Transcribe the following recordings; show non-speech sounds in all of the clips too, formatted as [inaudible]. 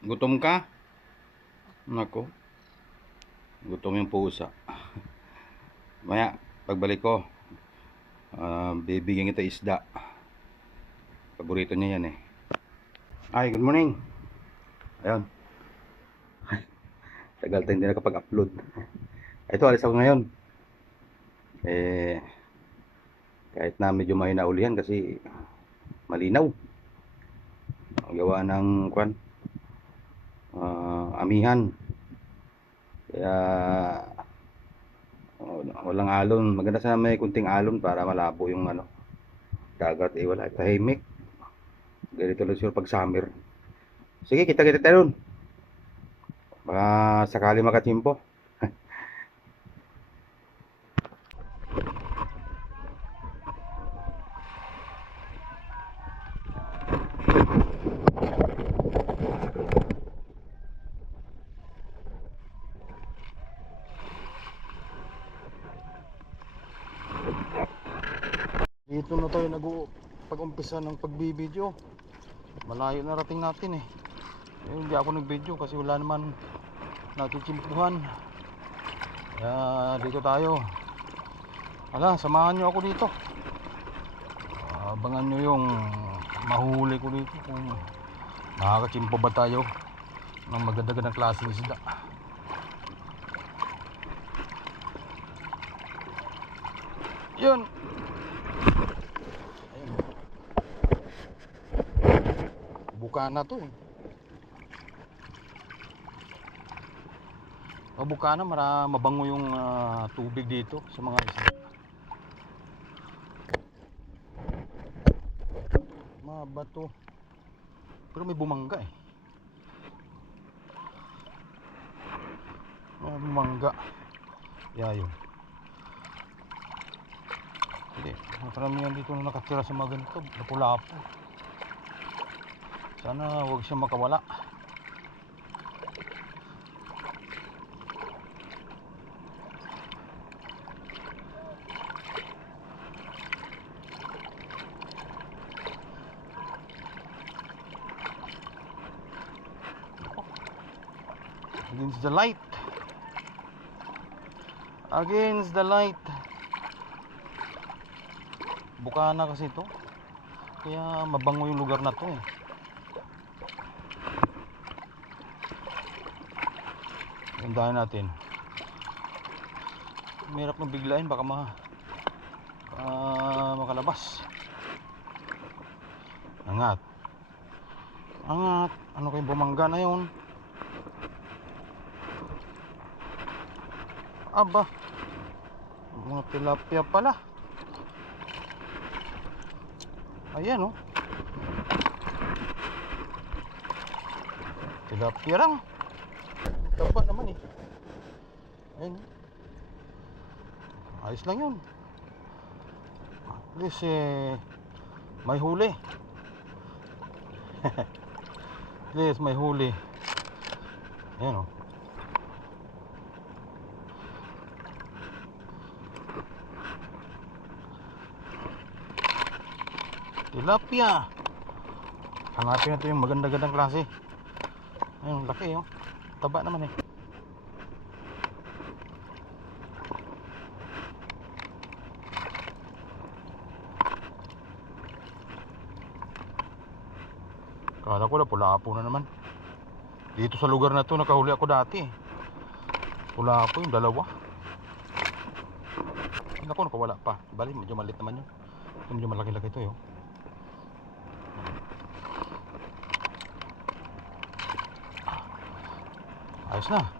Gutom ka? Nako. Gutom yung pusa. [laughs] Maya, pagbalik ko, ah, bibigyan kita isda. Paborito niya yan eh. Ay, good morning. Ayun. [laughs] Tagal tayo hindi nakapag-upload. Ito, alis ako ngayon. Eh, kahit na medyo mahina ulihan kasi malinaw. Ang gawa ng kwan, ah, amihan. Kaya oh, walang alon. Maganda sana may kunting alon para malabo yung ano. Dagat eh wala tahimik. Ganito lang siguro pag summer. Sige, kita-kita tayo dun. Baka sakali makachimpo. Dito na tayo nag pag-umpisa ng pagbibideo. Malayo na rating natin eh. eh hindi ako nag-video kasi wala naman natitsimpuhan. Kaya dito tayo. Ala, samahan nyo ako dito. Abangan nyo yung mahuli ko dito kung nakakachimpo ba tayo ng maganda-gandang klaseng isda. Yun. Bukana to eh. Pag bukana, mara, mabango yung ah, tubig dito sa mga isla. Mga bato. Pero may bumangga eh. May bumangga. Yeah, yun. Hindi, makaramihan dito na nakatira sa mga ganito, napula-po. Sana huwag siya makawala. Against the light. Against the light. Bukana kasi ito. Kaya mabango yung lugar na to eh. Hindahan natin. Merap ng biglain baka ma ah, makalabas. Angat. Angat. Ano kayong bumangga na yun? Aba. Mga tilapia pala. Ayan oh. Tilapia lang. Taba naman eh. Ayan. oh. Ayos lang yun. At least eh, may huli. [laughs] At least may huli. Ayan oh. Tilapia. Hanapin natin yung maganda-gandang klase. Ayun, laki oh. Taba naman eh. Kala ko na pula-apo na naman. Dito sa lugar na to nakahuli ako dati. eh. Pula-apo yung dalawa. Naku, nakawala pa. Bali, medyo malit naman yun. Medyo malaki-laki ito yun. Ayos na.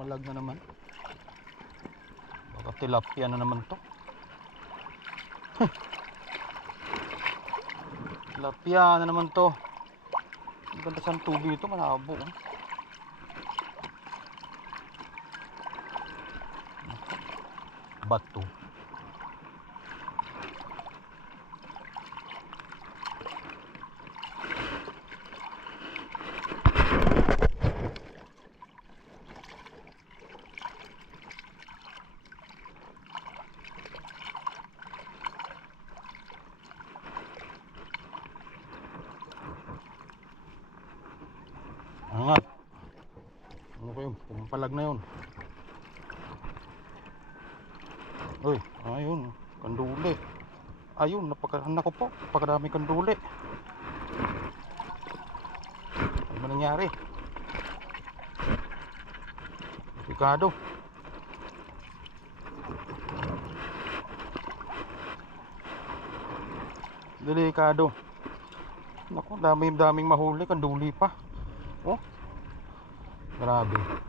Bumalag na naman. Baka tilapia na naman to. tilapia na naman to. Ang ganda sa tubig ito, malabo. Eh. Bato. Pumapalag na yun. Uy, ayun. Kanduli. Ayun, napaka, anak ko po. Napakadami kanduli. Ano ba nangyari? Delikado. Delikado. Naku, dami daming mahuli. Kanduli pa. Oh. Grabe.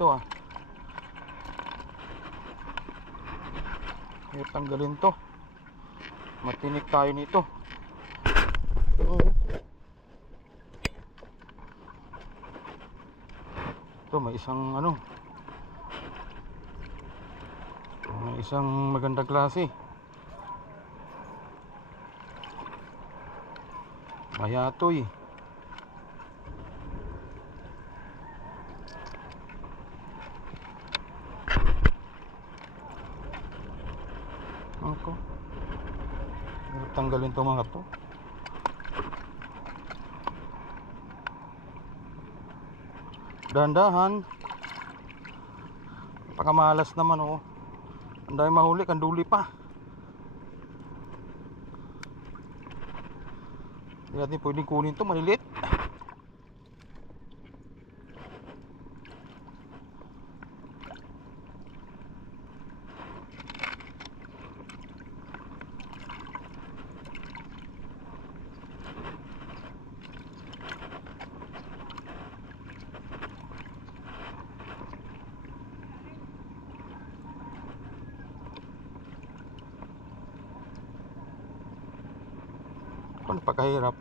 Nito ah. Hirap tanggalin to. Matinik tayo nito. Ito may isang ano. May isang magandang klase. Mayatoy. Ako. Hirap Tanggalin to mga to. Dandahan. Pagkamalas naman oh. Ang dami mahuli, kanduli pa. Hindi natin pwedeng kunin to, maliliit. Ako napakahirap.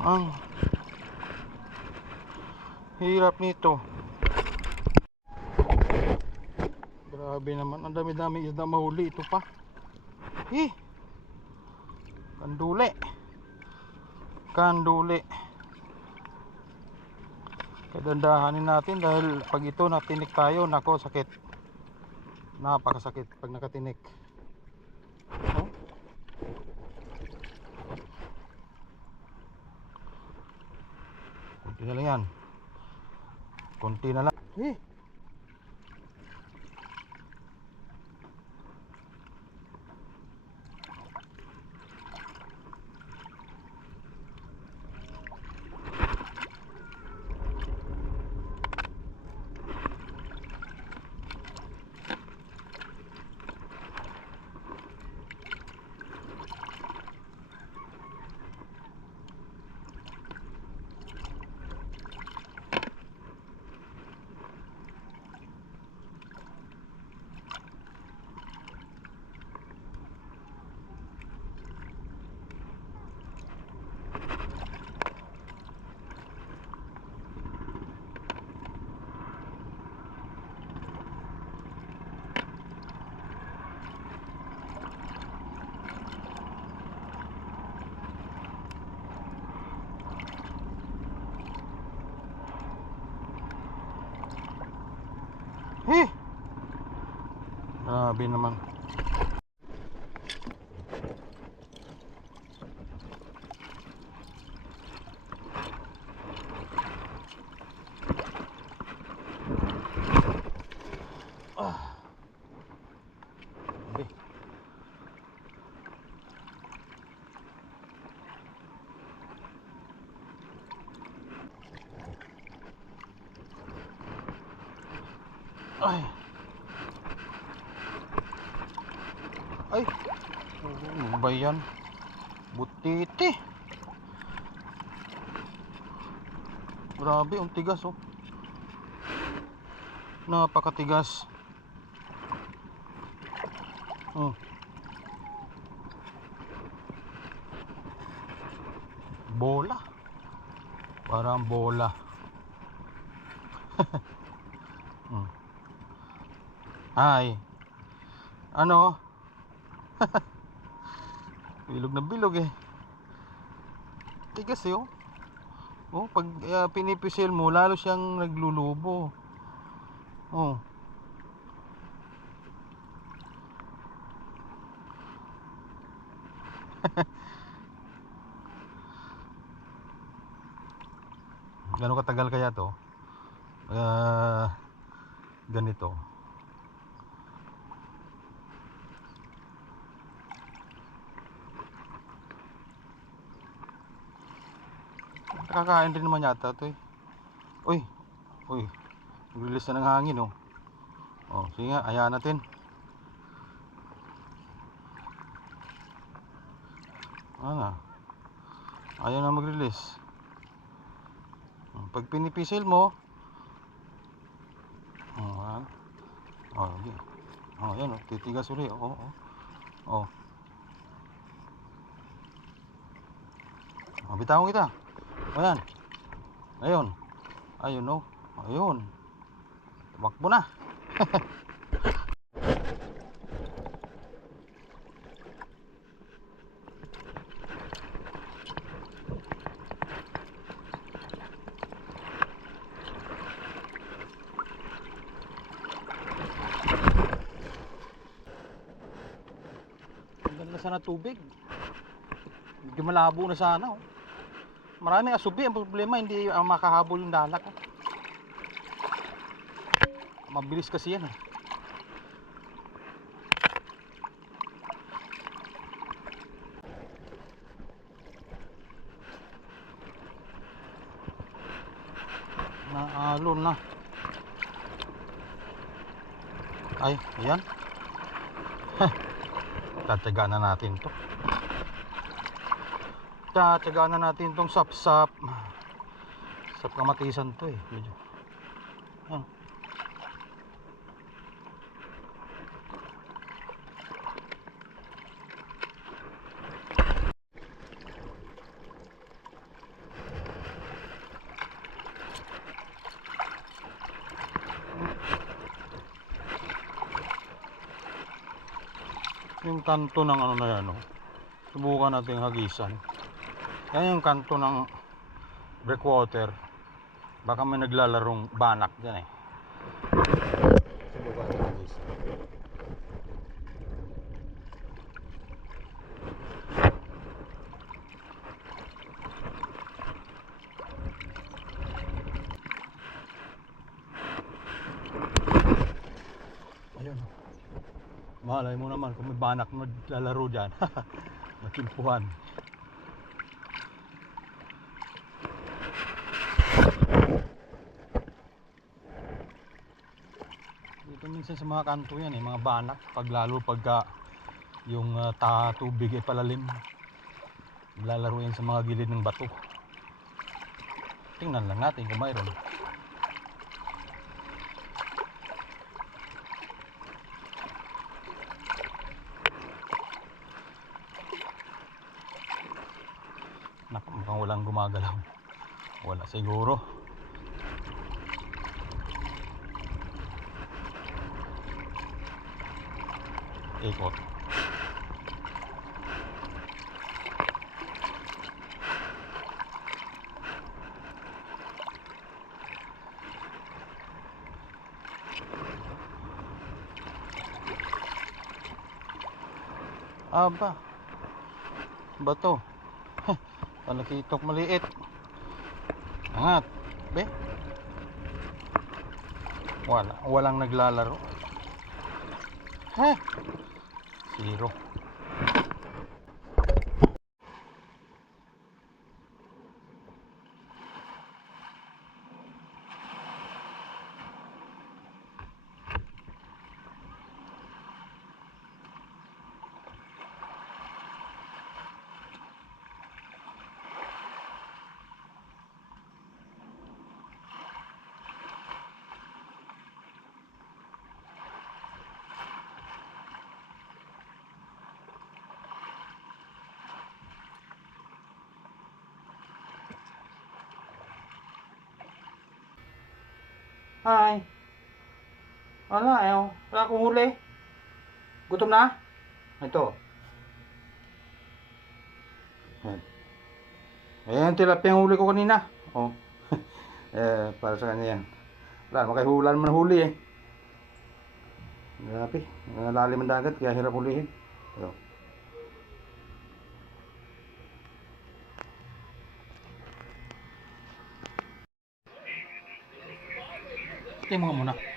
Ang hirap nito. Grabe naman, ang dami-dami isda mahuli ito pa. Eh. Kanduli. Kanduli. Kadandahanin natin dahil pag ito natinik tayo, nako sakit. Napakasakit pag nakatinik. Oh. Na lang yan. Kunti na lang. Eh. Grabe naman. Ay. Ay. Ano ba yan? Butiti. Grabe, ang tigas oh. Napakatigas. Oh. Bola. Parang bola. Hmm. [laughs] Ay. Ano? [laughs] bilog na bilog eh. Tigas eh oh. Oh, pag uh, pinipisil mo, lalo siyang naglulubo. Oh. [laughs] Gano'ng katagal kaya to? Ah, ganito. Nakakain din naman yata to eh. Uy, uy, nag-release na ng hangin oh. Oh, sige nga, hayaan natin. Ano? Ayaw na mag-release. Pag pinipisil mo, oh, yan. Oh, okay. Oh, yan oh, titigas uli. Oh, oh. Oh. Oh, bitawan kita. O yan. Ayun. Ayun oh. Ayun. Tumakbo na. [laughs] Sana tubig. Medyo malabo na sana. Maraming asubi. Ang problema, hindi ang makahabol yung dalat. Oh. Mabilis kasi yan. Eh. Naalon na. Ay, ayan. Tatsagaan na natin to. Tatsagaan na natin tong sap-sap. Sap kamatisan to eh. Medyo. Ayan. yung kanto ng ano na yan oh. subukan natin hagisan yan yung kanto ng breakwater baka may naglalarong banak dyan eh ayun. Malay mo naman kung may banak na naglalaro dyan. [laughs] Nakimpuhan. Minsan sa mga kanto yan eh, mga banak. Pag lalo pagka yung uh, ta ay palalim. Lalaro yan sa mga gilid ng bato. Tingnan lang natin kung mayroon. Naku, walang gumagalaw. Wala siguro. Ikot. Aba. Bato. Talakitok maliit. Angat. Be. Wala. Walang naglalaro. Ha? kilo. Hi. Wala eh. oh. Wala akong huli. Gutom na? Ito. Ayan. Tilapia yung huli ko kanina. Oh. [laughs] eh, para sa kanya yan. Wala wala naman huli eh. Grabe. Ang lalim ang dagat kaya hirap hulihin. Ito. Tingnan mo muna.